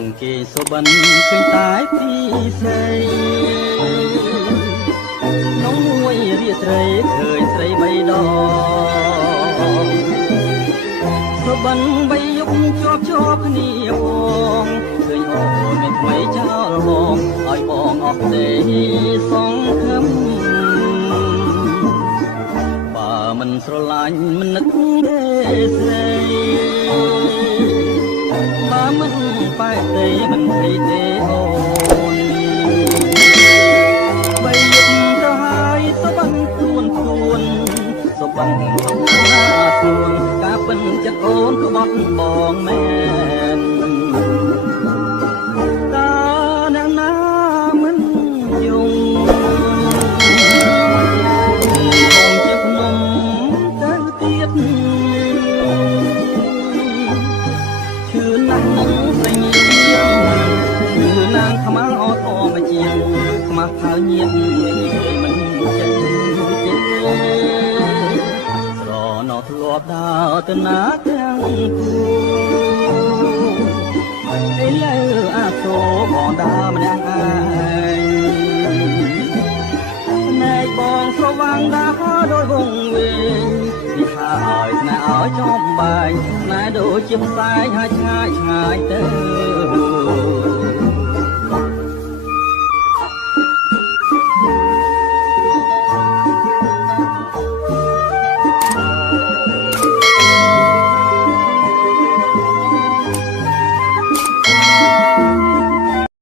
ងគេសុបិនឃើញតែពីស្រីនំមួយរាត្រីឃើញស្រីបីដងសុបិនបីយប់ជាប់គ្នាបងឃើញអូនមានថ្មីចោលបងឲ្យបងអស់ទេសងខឹមបើមិនស្រឡាញ់មិននឹកទេស្រីបើមិនបែកទេមិនភ័យទេអូនបីយប់ទៅហើយសុបិនខ្លួនសុបិនសំណាខ្លួនការពិនចិត្តអូនក៏បត់បងមែនតើអ្នកណាមិនយំបងជាភ្នំទៅទៀតឈឺណាស់នឹងស្រីញៀនឈឺណាស់ខ្មៅអត់អមជាងខ្មាស់ខៅញៀនមិនចេះទេស្រណោះធ្លាប់ដើរទៅណាទាំងគូឥឡូវអាសូរបងដើរម្នាក់ឯងណែបងស្រវាំងដើរដោយវងវែងពីថាឲ្យស្នេហ៍ឲ្យចំបែងណែដូចជាផ្សែងហើយឆ្ងាយទៅ